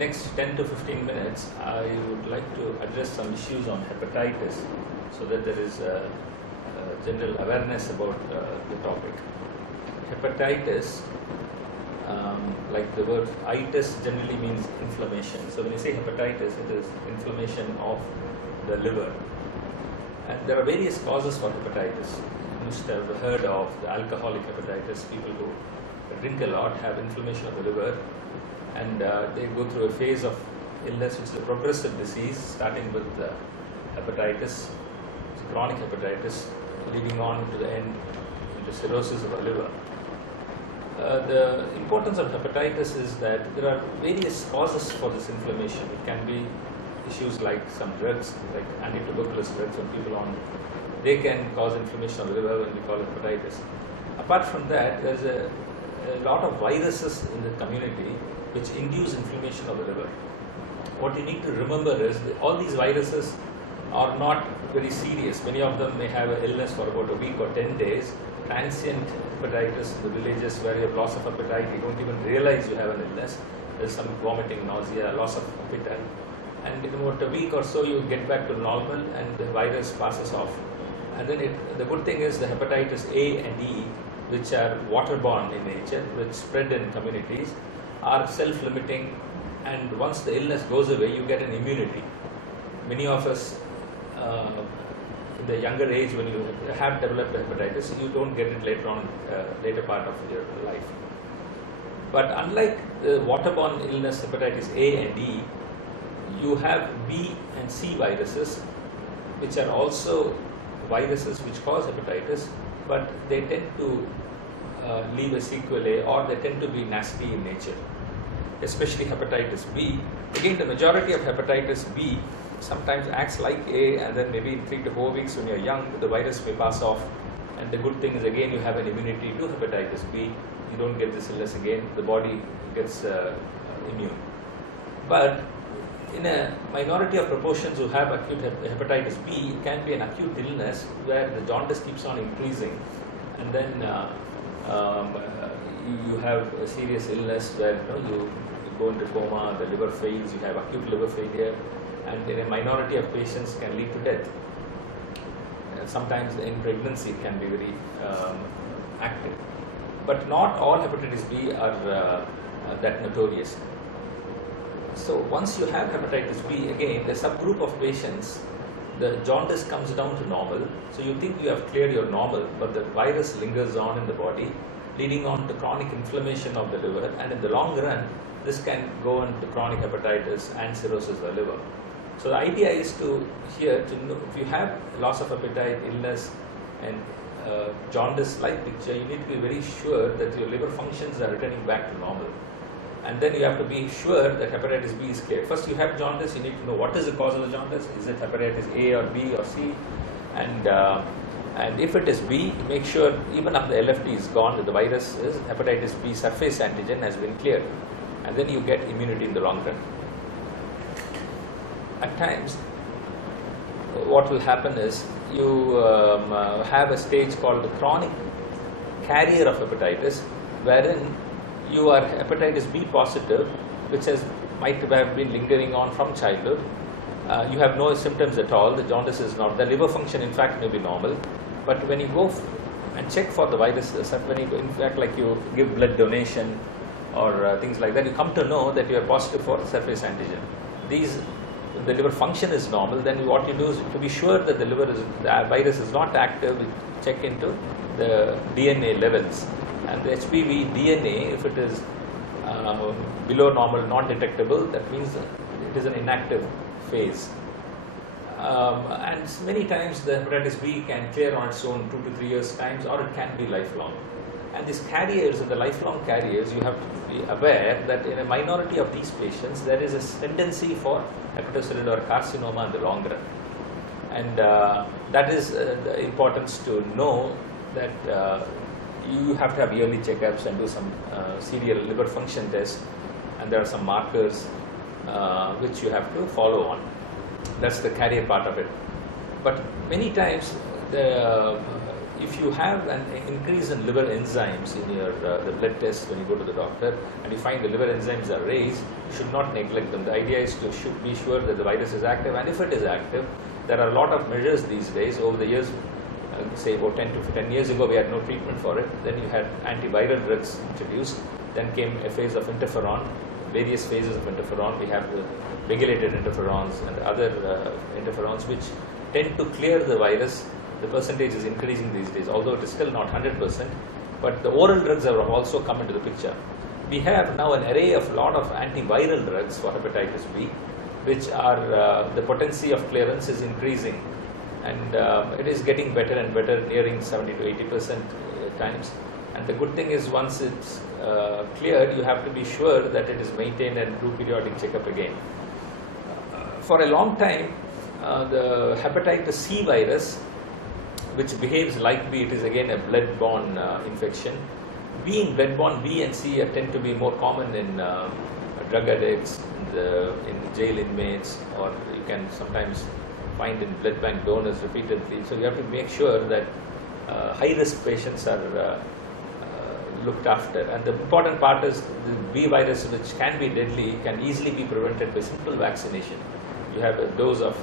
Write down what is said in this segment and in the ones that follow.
next 10 to 15 minutes, I would like to address some issues on hepatitis so that there is a general awareness about the topic. Hepatitis, like the word itis generally means inflammation. So when you say hepatitis, it is inflammation of the liver. And there are various causes for hepatitis. You must have heard of the alcoholic hepatitis. People who drink a lot have inflammation of the liver, and they go through a phase of illness which is a progressive disease, starting with hepatitis, chronic hepatitis, leading on to the end into cirrhosis of the liver. The importance of hepatitis is that there are various causes for this inflammation. It can be issues like some drugs, like anti-tuberculous drugs, when people on, they can cause inflammation of the liver when we call it hepatitis. Apart from that, there's a lot of viruses in the community which induce inflammation of the liver. What you need to remember is that all these viruses are not very serious. Many of them may have an illness for about a week or 10 days. Transient hepatitis in the villages where you have loss of appetite, you don't even realize you have an illness. There's some vomiting, nausea, loss of appetite. And in about a week or so, you get back to normal and the virus passes off. And then the good thing is the hepatitis A and E, which are waterborne in nature, which spread in communities, are self-limiting, and once the illness goes away, you get an immunity. Many of us, in the younger age, when you have developed hepatitis, you don't get it later on, later part of your life. But unlike the waterborne illness, hepatitis A and E, you have B and C viruses, which are also viruses which cause hepatitis, but they tend to leave a sequelae, or they tend to be nasty in nature, especially hepatitis B. Again, the majority of hepatitis B sometimes acts like A, and then maybe in 3 to 4 weeks when you're young, the virus may pass off. And the good thing is, again, you have an immunity to hepatitis B. You don't get this illness again, the body gets immune. But in a minority of proportions who have acute hepatitis B, it can be an acute illness where the jaundice keeps on increasing, and then you have a serious illness where you go into coma, the liver fails, you have acute liver failure, and in a minority of patients can lead to death. Sometimes in pregnancy it can be very active. But not all hepatitis B are that notorious. So once you have hepatitis B, again, the subgroup of patients, the jaundice comes down to normal. So you think you have cleared your normal, but the virus lingers on in the body, leading on to chronic inflammation of the liver, and in the long run, this can go into chronic hepatitis and cirrhosis of the liver. So the idea is to know if you have loss of appetite, illness, and jaundice-like picture, you need to be very sure that your liver functions are returning back to normal. And then you have to be sure that hepatitis B is cleared. First, you have jaundice, you need to know what is the cause of the jaundice. Is it hepatitis A or B or C? And if it is B, make sure even after the LFT is gone, the virus is hepatitis B surface antigen has been cleared. And then you get immunity in the long run. At times, what will happen is you have a stage called the chronic carrier of hepatitis, wherein you are hepatitis B positive, which might have been lingering on from childhood. You have no symptoms at all, the jaundice is not, the liver function in fact may be normal, but when you go and check for the virus, when you, in fact, like you give blood donation or things like that, you come to know that you are positive for surface antigen. If the liver function is normal, then what you do is to be sure that the virus is not active, you check into the DNA levels. And the HBV DNA, if it is below normal, non-detectable, that means it is an inactive phase. And many times the hepatitis B can clear on its own 2 to 3 years times, or it can be lifelong. And these carriers, and the lifelong carriers, you have to be aware that in a minority of these patients, there is a tendency for hepatocellular carcinoma in the long run. And that is the importance to know that you have to have yearly checkups and do some serial liver function tests, and there are some markers which you have to follow on. That's the carrier part of it. But many times if you have an increase in liver enzymes in your the blood test when you go to the doctor, and you find the liver enzymes are raised, you should not neglect them. The idea is to be sure that the virus is active, and if it is active, there are a lot of measures these days. Over the years, say about 10 years ago, we had no treatment for it. Then you had antiviral drugs introduced. Then came a phase of interferon, various phases of interferon. We have the regulated interferons and other interferons which tend to clear the virus. The percentage is increasing these days, although it is still not 100%, but the oral drugs have also come into the picture. We have now an array of lot of antiviral drugs for hepatitis B, which are the potency of clearance is increasing, and it is getting better and better, nearing 70 to 80% times. And the good thing is, once it's cleared, you have to be sure that it is maintained and do periodic checkup again. For a long time, the hepatitis C virus, which behaves like B, it is again a blood-borne infection. Being blood-borne, B and C tend to be more common in drug addicts, in jail inmates, or you can sometimes find in blood bank donors repeatedly. So you have to make sure that high-risk patients are looked after. And the important part is the B virus, which can be deadly, can easily be prevented by simple vaccination. You have a dose of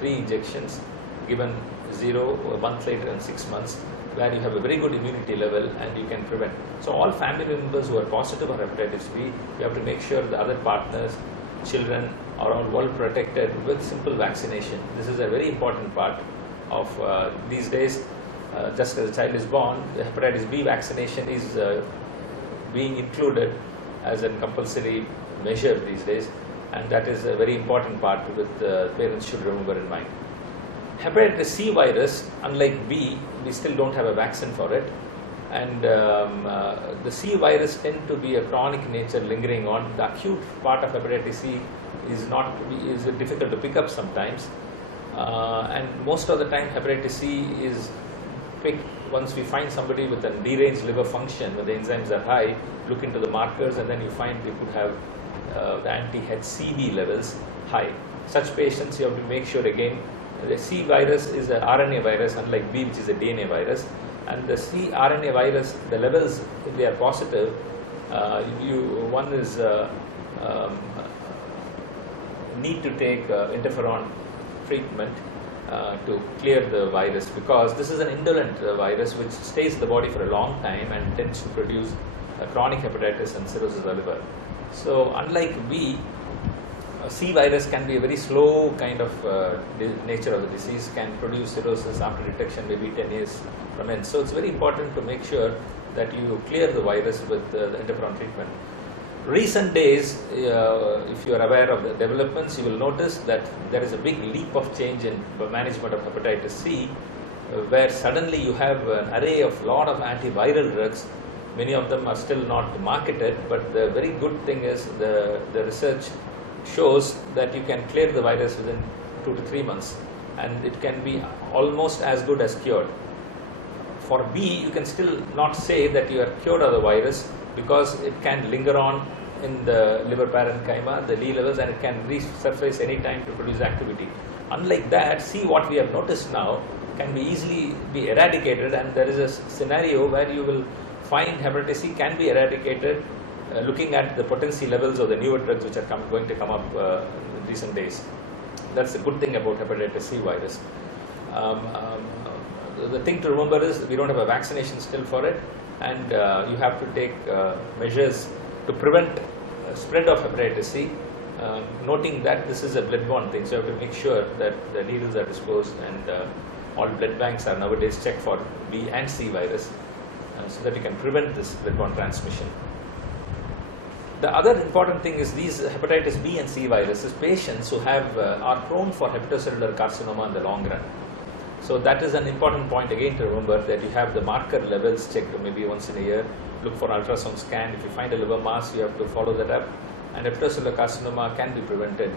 3 injections given 0, a month later and 6 months, where you have a very good immunity level and you can prevent. So all family members who are positive on hepatitis B, you have to make sure the other partners, children are all well protected with simple vaccination. This is a very important part of these days. Just as a child is born, the hepatitis B vaccination is being included as a compulsory measure these days, and that is a very important part which parents should remember in mind. Hepatitis C virus, unlike B, we still don't have a vaccine for it, and the C virus tend to be a chronic nature lingering on. The acute part of hepatitis C is difficult to pick up sometimes, and most of the time hepatitis C is picked once we find somebody with a deranged liver function, when the enzymes are high. Look into the markers, and then you find they could have the anti-HCV levels high. Such patients, you have to make sure again. The C virus is an RNA virus, unlike B, which is a DNA virus. And the C RNA virus, the levels, if they are positive, one is need to take interferon treatment to clear the virus, because this is an indolent virus which stays in the body for a long time and tends to produce chronic hepatitis and cirrhosis of the liver. So unlike B, C virus can be a very slow kind of nature of the disease, can produce cirrhosis after detection maybe 10 years from then. So it's very important to make sure that you clear the virus with the interferon treatment. Recent days, if you are aware of the developments, you will notice that there is a big leap of change in management of hepatitis C, where suddenly you have an array of lot of antiviral drugs. Many of them are still not marketed, but the very good thing is the research shows that you can clear the virus within 2 to 3 months, and it can be almost as good as cured. For B, you can still not say that you are cured of the virus, because it can linger on in the liver parenchyma, the Lee levels, and it can resurface any time to produce activity. Unlike that, C, what we have noticed now, can be easily be eradicated, and there is a scenario where you will find hepatitis C can be eradicated looking at the potency levels of the newer drugs which are going to come up in recent days. That's the good thing about hepatitis C virus. The thing to remember is we don't have a vaccination still for it, and you have to take measures to prevent spread of hepatitis C, noting that this is a blood-borne thing, so you have to make sure that the needles are disposed, and all blood banks are nowadays checked for B and C virus, so that you can prevent this blood-borne transmission. The other important thing is these hepatitis B and C viruses, patients who have are prone for hepatocellular carcinoma in the long run. So that is an important point again to remember, that you have the marker levels checked maybe once in a year. Look for ultrasound scan. If you find a liver mass, you have to follow that up. And hepatocellular carcinoma can be prevented.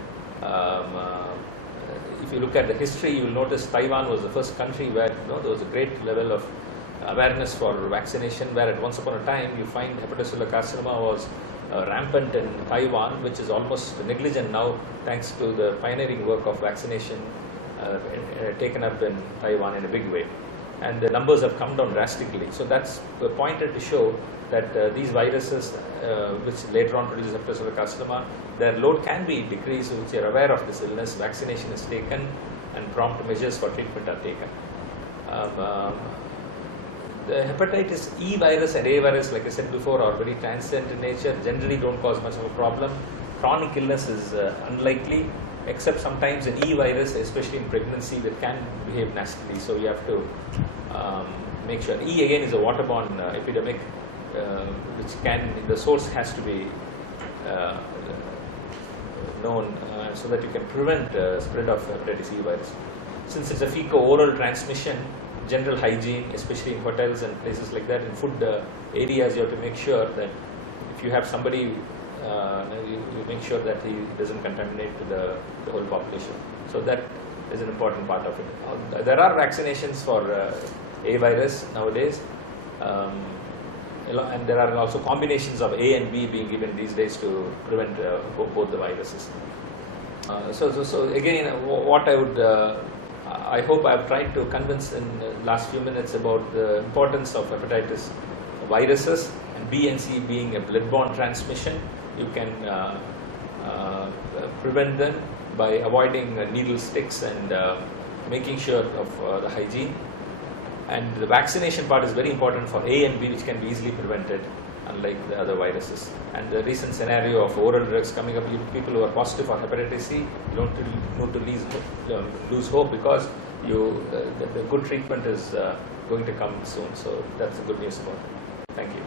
If you look at the history, you will notice Taiwan was the first country where there was a great level of awareness for vaccination, where at once upon a time you find hepatocellular carcinoma was rampant in Taiwan, which is almost negligent now thanks to the pioneering work of vaccination taken up in Taiwan in a big way. and the numbers have come down drastically. So that's pointed to show that these viruses, which later on produce hepatocellular carcinoma, their load can be decreased. Which you are aware of this illness, vaccination is taken, and prompt measures for treatment are taken. The hepatitis E virus and A virus, like I said before, are very transient in nature, generally don't cause much of a problem. Chronic illness is unlikely, except sometimes an E virus, especially in pregnancy, that can behave nastily. So you have to make sure. E again is a waterborne epidemic, which the source has to be known so that you can prevent spread of hepatitis E virus. Since it's a fecal-oral transmission, general hygiene, especially in hotels and places like that, in food areas, you have to make sure that if you have somebody, you make sure that he doesn't contaminate to the whole population. So that is an important part of it. There are vaccinations for A virus nowadays, and there are also combinations of A and B being given these days to prevent both the viruses. So again, what I hope I have tried to convince in the last few minutes about the importance of hepatitis viruses, and B and C being a blood-borne transmission. You can prevent them by avoiding needle sticks and making sure of the hygiene. And the vaccination part is very important for A and B, which can be easily prevented, unlike the other viruses. And the recent scenario of oral drugs coming up, people who are positive for hepatitis C don't need to lose hope, because the good treatment is going to come soon. So that's the good news about it. Thank you.